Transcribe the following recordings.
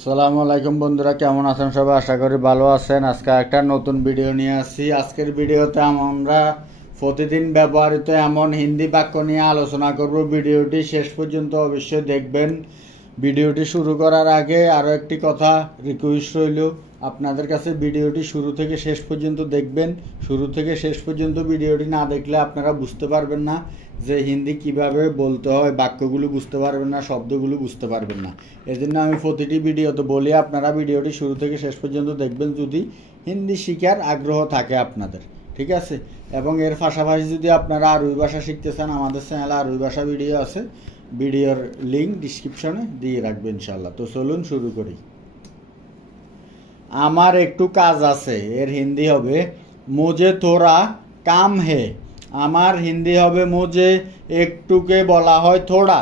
আসসালামু আলাইকুম বন্ধুরা, কেমন আছেন সবাই? আশা করি ভালো আছেন। আজকে একটা নতুন ভিডিও নিয়ে আসছি। আজকের ভিডিওতে আমরা প্রতিদিন ব্যবহৃত এমন হিন্দি বাক্য নিয়ে আলোচনা করব। ভিডিওটি শেষ পর্যন্ত অবশ্যই দেখবেন। ভিডিওটি শুরু করার আগে আরও একটি কথা রিকোয়েস্ট রইল আপনাদের কাছে, ভিডিওটি শুরু থেকে শেষ পর্যন্ত দেখবেন। শুরু থেকে শেষ পর্যন্ত ভিডিওটি না দেখলে আপনারা বুঝতে পারবেন না যে হিন্দি কিভাবে বলতে হয়, বাক্যগুলো বুঝতে পারবেন না, শব্দগুলো বুঝতে পারবেন না। এর জন্য আমি প্রতিটি ভিডিওতে বলি আপনারা ভিডিওটি শুরু থেকে শেষ পর্যন্ত দেখবেন যদি হিন্দি শেখার আগ্রহ থাকে আপনাদের, ঠিক আছে? এবং এর পাশাপাশি যদি আপনারা আরবি ভাষা শিখতে চান, আমাদের চ্যানেলে আরবি ভাষা ভিডিও আছে, ভিডিওর লিঙ্ক ডিসক্রিপশনে দিয়ে রাখবে ইনশাল্লাহ। তো চলুন শুরু করি। আমার একটু কাজ আছে, এর হিন্দি হবে মুঝে থোড়া কাম হে। আমার হিন্দি হবে মুঝে একটুকে বলা হয় থোড়া,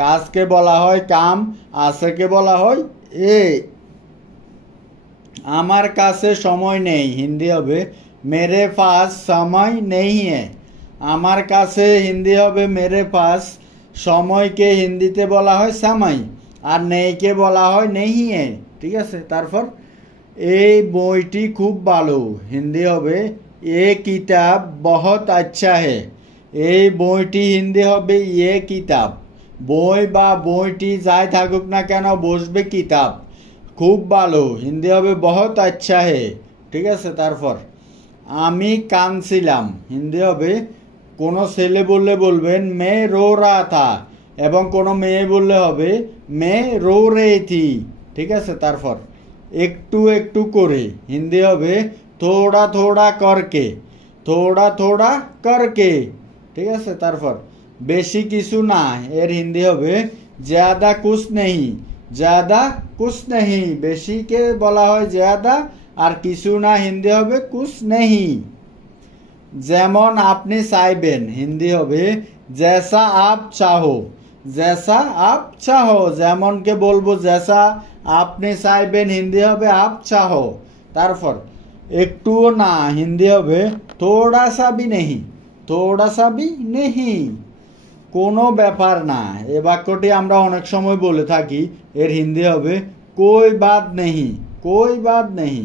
কাজকে বলা হয় কাম, আছেকে বলা হয় এ। আমার কাছে সময় নেই, হিন্দি হবে মেরে পাস সময় নেই হে। আমার কাছে হিন্দি হবে মেরে পাস, সময়কে হিন্দিতে বলা হয় সময়, আর নেইকে বলা হয় নেই হে, ঠিক আছে? তারপর এই বইটি খুব ভালো, হিন্দি হবে এ কিতাব বহুত আচ্ছা হে। এই বইটি হিন্দি হবে এ কিতাব। বই বা বইটি যাই থাকুক না কেন বসবে কিতাব। খুব ভালো হিন্দি হবে বহুত আচ্ছা হে, ঠিক আছে? তারপর আমি কাঁদছিলাম, হিন্দি হবে কোনো ছেলে বললে বলবেন মে রো রা থা, এবং কোনো মেয়ে বললে হবে মে রো রে থি, ঠিক আছে? তারপর একটু একটু করে, হিন্দি হবে থোড়া থোড়া করকে, থোড়া থোড়া করকে, ঠিক আছে? তারপর বেশি কিছু না, এর হিন্দি হবে জ্যাদা কুছ নেহি, জ্যাদা কুছ নেহি। বেশিকে বলা হয় জ্যাদা, আর কিছু না হিন্দি হবে কুছ নেহি। যেমন আপনি চাইবেন, হিন্দি হবে জैसा आप চাহো, जैसा आप চাহো। যেমনকে বলবো জैसा, আপনি চাইবেন হিন্দি হবে আপ চাহো। তারপর একটুও না, হিন্দি হবে থোড়া সা ভি নেহি, থোড়া সা ভি নেহি। কোনো ব্যাপার না, এ বাক্যটি আমরা অনেক সময় বলে থাকি। এর হিন্দি হবে কোই বাত নেহি, কোই বাত নেহি।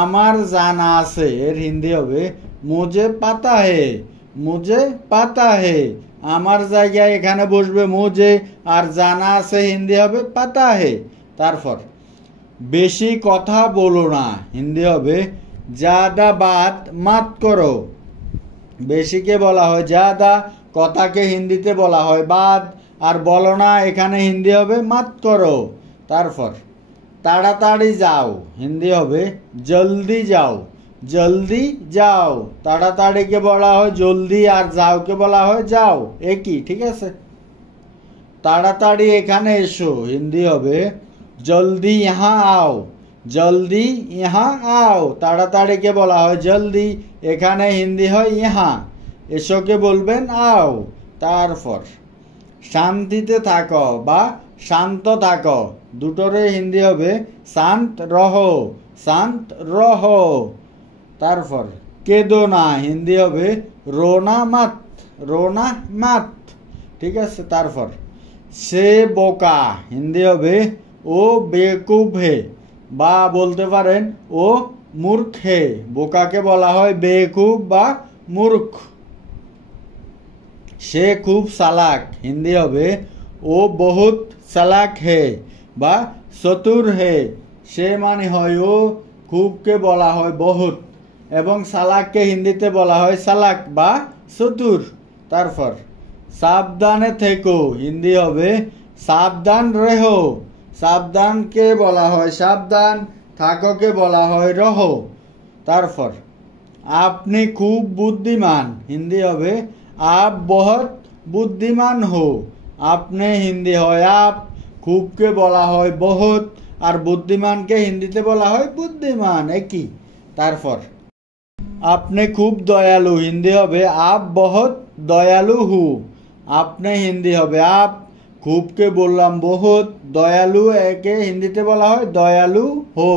আমার জানা আছে, এর হিন্দি হবে মুঝে পাতা হে, মুঝে পাতা হে। আমার জায়গায় এখানে বসবে মুঝে, আর জানা আছে হিন্দি হবে পাতা হে। তারপর বেশি কথা বলো না, হিন্দি হবে জ্যাদা বাত মাত করো। বেশিকে বলা হয় জ্যাদা, কথাকে হিন্দিতে বলা হয় বাদ, আর বলো না এখানে হিন্দি হবে মাত করো। তারপর তাড়াতাড়ি যাও, হিন্দি হবে জলদি যাও, জলদি যাও। তাড়াতাড়িকে বলা হয় জলদি, আর যাওকে বলা হয় যাও, একই, ঠিক আছে? তাড়াতাড়ি এখানে এসো, হিন্দি হবে জলদি ইহা আও, জলদি ইহা আও। তাড়াতাড়িকে বলা হয় জলদি, এখানে হিন্দি হয় ইহা, এসোকে বলবেন আও। তারপর শান্তিতে থাকো বা শান্ত থাকো, দুটোরে হিন্দি হবে শান্ত রহো, শান্ত রহো। তারপর কেঁদো না, হিন্দি হবে রোনা মাত, রোনা মাত, ঠিক আছে? তারপর সে বোকা, হিন্দি হবে ও বেকুব হে, বা বলতে পারেন ও মূর্খ হে। বোকাকে বলা হয় বেকুব বা মূর্খ। সে খুব চালাক, হিন্দি হবে ও বহুত চালাক হে বা চতুর হে। সে মানে হয় ও, খুবকে বলা হয় বহুত, এবং চালাককে হিন্দিতে বলা হয় চালাক বা চতুর। তারপর সাবধানে থেকো, হিন্দি হবে সাবধান রেহো। সাবধানকে বলা হয় সাবধান, থাকোকে বলা হয় রহো। তারপর আপনি খুব বুদ্ধিমান, হিন্দি হবে आप बहुत বুদ্ধিমান হো। আপনি হিন্দি হয় আপ, খুবকে বলা হয় বহুত, আর বুদ্ধিমানকে হিন্দিতে বলা হয় বুদ্ধিমান, একই। তারপর আপনি খুব দয়ালু, হিন্দি হবে আপ বহুত দয়ালু হু। আপনি হিন্দি হবে আপ, খুবকে বললাম বহুত, দয়ালু একে হিন্দিতে বলা হয় দয়ালু হো।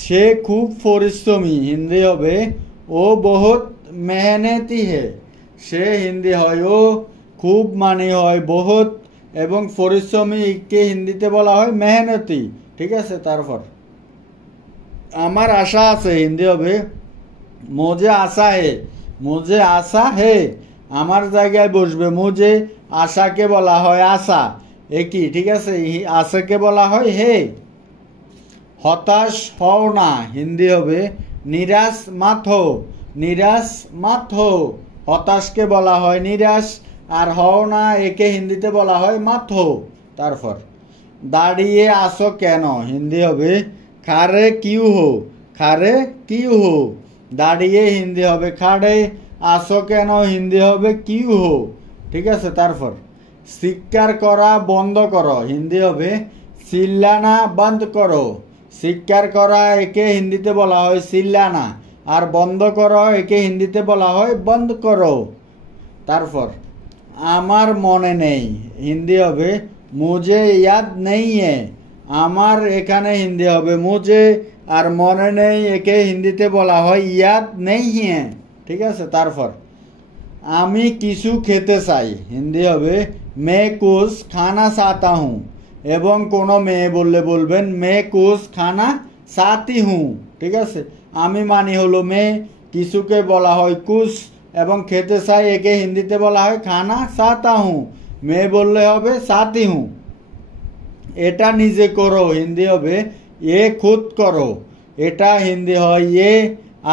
সে খুব পরিশ্রমী, হিন্দি হবে ও বহুত মেহনতি হে। সে হিন্দি হয় ও, খুব মানে হয় বহুত, এবং পরিশ্রমীকে হিন্দিতে বলা হয় মেহনতি। ঠিক আছে, তারপর আমার আশা আছে হিন্দি হবে মুঝে আশা হে। মুঝে আশা হে, আমার জায়গায় বসবে। মুঝে আশাকে বলা হয় আশা, একই। ঠিক আছে, আশাকে বলা হয় হে। হতাশ হও না, হিন্দি হবে নিরাশ মাত হো। নিরাশ মাত হো, হতাশকে বলা হয় নিরাশ, আর হও না একে হিন্দিতে বলা হয় মাত হো। তারপর দাঁড়িয়ে আসো কেন, হিন্দি হবে খারে কিউ হো। খারে কিউ হো, দাঁড়িয়ে হিন্দি হবে খাড়ে, আসো কেন হিন্দি হবে কিউ হো। ঠিক আছে, তারপর চিৎকার করা বন্ধ করো, হিন্দি হবে চিল্লানা বন্ধ করো। চিৎকার করা একে হিন্দিতে বলা হয় চিল্লানা, আর বন্ধ করো একে হিন্দিতে বলা হয় বন্ধ করো। তারপর আমার মনে নেই, হিন্দি হবে মুঝে ইয়াদ নেই হে। আমার এখানে হিন্দি হবে মুঝে, আর মনে নেই একে হিন্দিতে বলা হয় ইয়াদ নেই হে। ঠিক আছে, তারপর আমি কিছু খেতে চাই, হিন্দি হবে মে কুছ খানা চাহতা হুঁ। এবং কোনো মেয়ে বললে বলবেন মে কুছ খানা চাহতি হুঁ। ঠিক আছে, আমি মানি হলো মেয়ে, কিছুকে বলা হয় কুছ, এবং খেতে চাই একে হিন্দিতে বলা হয় খানা চাহতা হুঁ। মেয়ে বললে হবে চাহতি হুঁ। এটা নিজে করো, হিন্দি হবে এ খুদ করো। এটা হিন্দি হয় এ,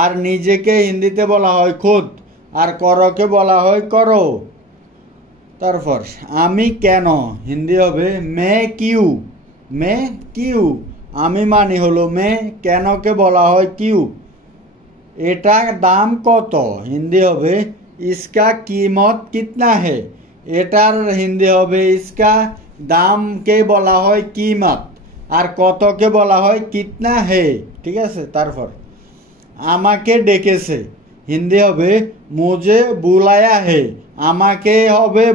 আর নিজেকে হিন্দিতে বলা হয় খুদ, আর করকে বলা হয় করো। তারপর আমি কেন, হিন্দি হবে মে কিউ। মে কিউ, আমি মানি হলো মে, কেনকে বলা হয় কিউ। এটার দাম কত, হিন্দি হবে ইসকা কিমত কিতনা হে। এটার হিন্দি হবে ইসকা, দামকে বলা হয় কিমত, আর কতকে বলা হয় কিতনা হে। ঠিক আছে, তারপর আমাকে ডেকেছে, হিন্দি হবে মুঝে বুলায়া হে। আমাকে হবে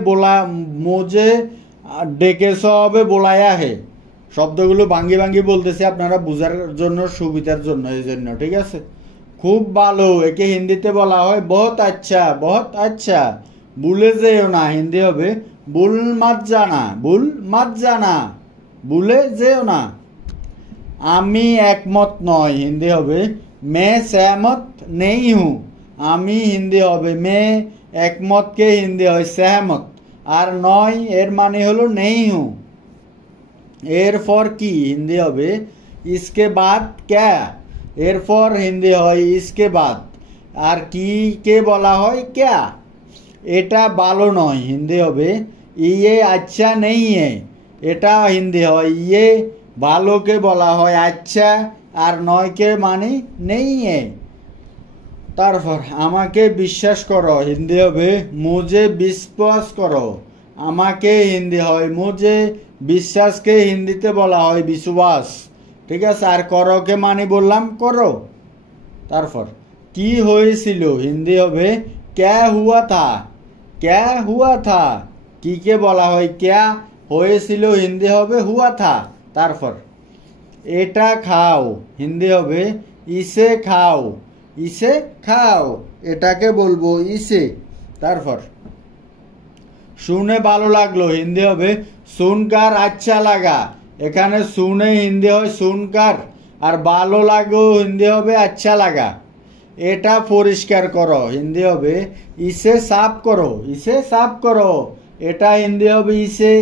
মুঝে ডেকেছ হবে বুলায়া হে। শব্দগুলো ভাঙ্গি ভাঙ্গি বলতেছি আপনারা বুঝার জন্য, সুবিধার জন্য, এই জন্য। ঠিক আছে, খুব ভালো একে হিন্দিতে বলা হয় বহুত আচ্ছা। বহুত আচ্ছা, ভুলে যেও না, হিন্দি হবে ভুল মাত জানা। ভুল মাত জানা, ভুলে যেও না। আমি একমত নয়, হিন্দি হবে মে सहमत नहीं हूँ। আমি হিন্দি হবে মে, একমতকে হিন্দি হয় सहमत, আর নয় এর মানে হলো नहीं हूँ। এরপর কি, হিন্দি হবে इसके बाद क्या। এরপর হিন্দি হয় इसके बाद, আর কি কে বলা হয় क्या। এটা ভালো নয়, হিন্দি হবে ये अच्छा नहीं है। এটা হিন্দি হয় ये, ভালোকে বলা হয় আচ্ছা, আর নয়কে মানে নেই হে। তারপর আমাকে বিশ্বাস করো, হিন্দি হবে মুঝে বিশ্বাস করো। আমাকে হিন্দি হয় মুঝে, বিশ্বাসকে হিন্দিতে বলা হয় বিশ্বাস। ঠিক আছে, আর করোকে মানে বললাম করো। তারপর কি হয়েছিল, হিন্দি হবে ক্যা হুয়া থা। ক্যা হুয়া থা, কিকে বলা হয় ক্যা, হয়েছিল হিন্দি হবে হুয়া থা। তারপর এটা খাও, হিন্দি হবে ইসে খাও। ইসে খাও, এটাকে বলবো ইসে। তারপর শুনে ভালো লাগলো, হিন্দি হবে শুনকার আচ্ছা লাগা। এখানে শুনে হিন্দি হয় শুনকার, আর ভালো লাগো হিন্দি হবে আচ্ছা লাগা। এটা পরিষ্কার করো, হিন্দি হবে ইসে সাফ করো। ইসে সাফ করো, এটা হিন্দি হবে ইসে,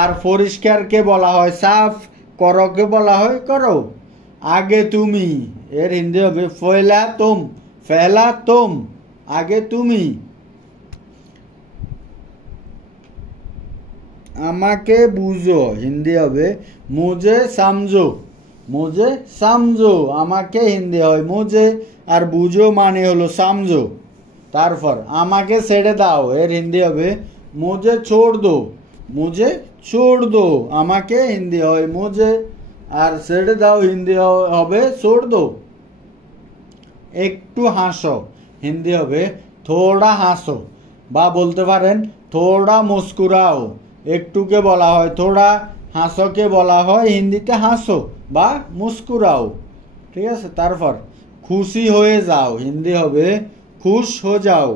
আর পরিষ্কারকে বলা হয় সাফ, করকে বলা হয় করো। আগে তুমি, এর হিন্দি হবে ফেলা তুম। ফেলা তুম, আগে তুমি। আমাকে বুঝো, হিন্দি হবে মুঝে সমঝো। মুঝে সমঝো, আমাকে হিন্দি হয় মুঝে, আর বুঝো মানে হলো সমঝো। তারপর আমাকে ছেড়ে দাও, এর হিন্দি হবে মুঝে ছোড় দো। মুঝে ছোড় দো, আমাকে হিন্দি হয় মুঝে, আর ছেড়ে দাও হিন্দি হবে ছোড় দো। একটু হাসো, হিন্দি হবে থোড়া হাসো, বা বলতে পারেন থোড়া মুস্কুরাও। একটুকে বলা হয় থোড়া, হাসোকে বলা হয় হিন্দিতে হাসো বা মুস্কুরাও। ঠিক আছে, তারপর খুশি হয়ে যাও, হিন্দি হবে খুশ হো যাও।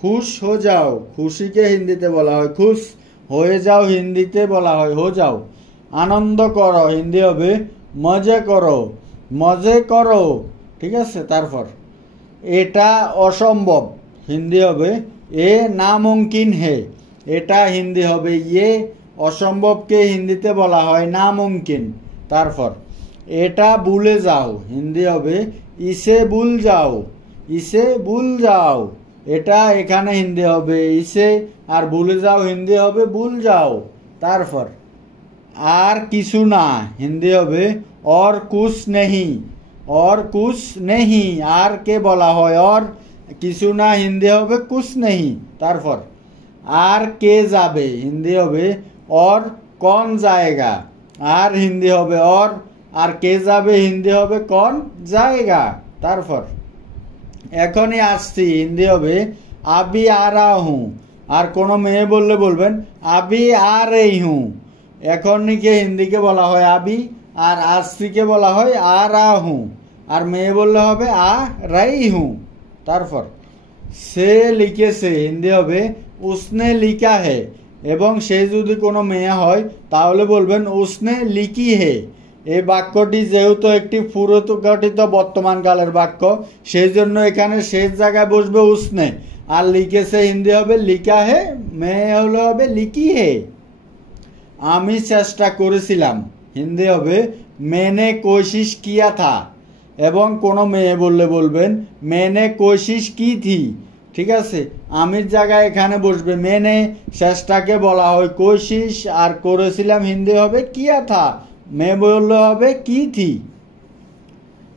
খুশ হো যাও, খুশিকে হিন্দিতে বলা হয় খুশ, হয়ে যাও হিন্দিতে বলা হয় হো যাও। আনন্দ করো হিন্দি হবে মজে করো, মজে করো। ঠিক আছে, তারপর এটা অসম্ভব হিন্দি হবে এ নামুমকিন হে। এটা হিন্দি হবে ইয়ে, অসম্ভবকে হিন্দিতে বলা হয় নামুমকিন। তারপর এটা ভুলে যাও হিন্দি হবে ইসে ভুল যাও, ইসে ভুল যাও। এটা এখানে হিন্দি হবে ইসে, আর ভুলে যাও হিন্দি হবে ভুল যাও। তারপর আর কিছু না হিন্দি হবে और कुछ नहीं, और कुछ नहीं। আর কে বলা হয় और, কিছু না হিন্দি হবে कुछ नहीं। তারপর আর কে যাবে হিন্দি হবে और कौन जाएगा। আর হিন্দি হবে और, আর কে যাবে হিন্দি হবে कौन जाएगा। তারপর এখনই আসছি হিন্দি হবে আবি আ রহা হুঁ। আর কোনো মেয়ে বললে বলবেন আবি আ রহি হুঁ। এখনইকে হিন্দিকে বলা হয় আবি, আর আসছিকে বলা হয় আ রহা হুঁ। আর মেয়ে বললে হবে আ রহি হুঁ। তারপর সে লিখেছে হিন্দি হবে উসনে লিখা হে, এবং সে যদি কোনো মেয়ে হয় তাহলে বলবেন উসনে লিখি হে। এই বাক্যটি যেহেতু একটি পুরুষগঠিত বর্তমানকালের বাক্য, সেই জন্য এখানে শেষ জায়গায় বসবে উসনে, আর লিখেছে হিন্দি হবে লিখা হে, মেয়ে হলে হবে লিখি হে। আমি চেষ্টা করেছিলাম হিন্দি হবে मैंने कोशिश किया था, এবং কোনো মেয়ে বললে বলবেন मैंने कोशिश की थी। ঠিক আছে, আমির জায়গায় এখানে বসবে मैंने, চেষ্টাকে বলা হয় কোশিশ, আর করেছিলাম হিন্দি হবে কিয়া থা, মেয়ে বললে হবে কি থি।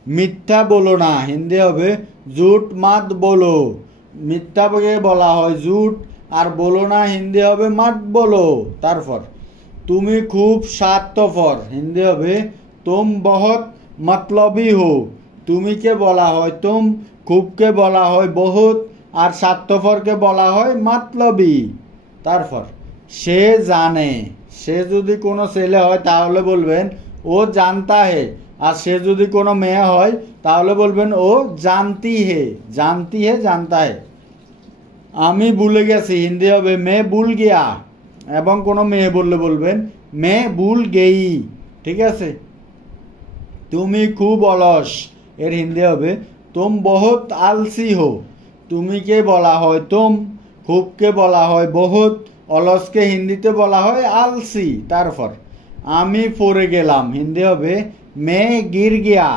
মিথ্যা বলো না হিন্দি হবে ঝুট মাত বলো। মিথ্যাকে বলা হয় ঝুট, আর বলো না হিন্দি হবে মাত বলো। তারপর তুমি খুব স্বার্থপর হিন্দি হবে তুম বহুত মতলবি হো। তুমিকে বলা হয় তুম, খুবকে বলা হয় বহুত, আর স্বার্থপরকে বলা হয় মতলবি। তারপর সে জানে, সে যদি কোনো ছেলে হয় তাহলে বলবেন ও জানতা হে, আর সে যদি কোনো মেয়ে হয় তাহলে বলবেন ও জানতি হে, জানতি হে জানতা হে। আমি ভুলে গেছি হিন্দি হবে মে ভুল গিয়া, এবং কোনো মেয়ে বললে বলবেন মে ভুল গেই। ঠিক আছে, তুমি খুব অলস এর হিন্দি হবে তুম বহুত আলসি হো। তুমিকে বলা হয় তুম, খুবকে বলা হয় বহুত, অলসকে হিন্দিতে বলা হয় আলসি। তারপর আমি পড়ে গেলাম হিন্দি হবে মে গির গিয়া,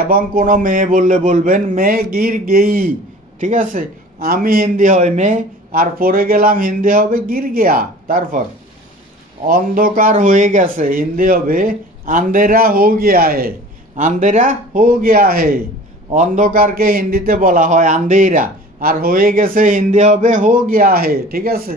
এবং কোনো মেয়ে বললে বলবেন মে গির গেই। ঠিক আছে, আমি হিন্দি হয় মে, আর পড়ে গেলাম হিন্দি হবে গির গিয়া। তারপর অন্ধকার হয়ে গেছে হিন্দি হবে আন্ধেরা হো গিয়া হে, আন্ধেরা হো গিয়া হে। অন্ধকারকে হিন্দিতে বলা হয় আন্ধেরা, আর হয়ে গেছে হিন্দি হবে হো গিয়া হে। ঠিক আছে।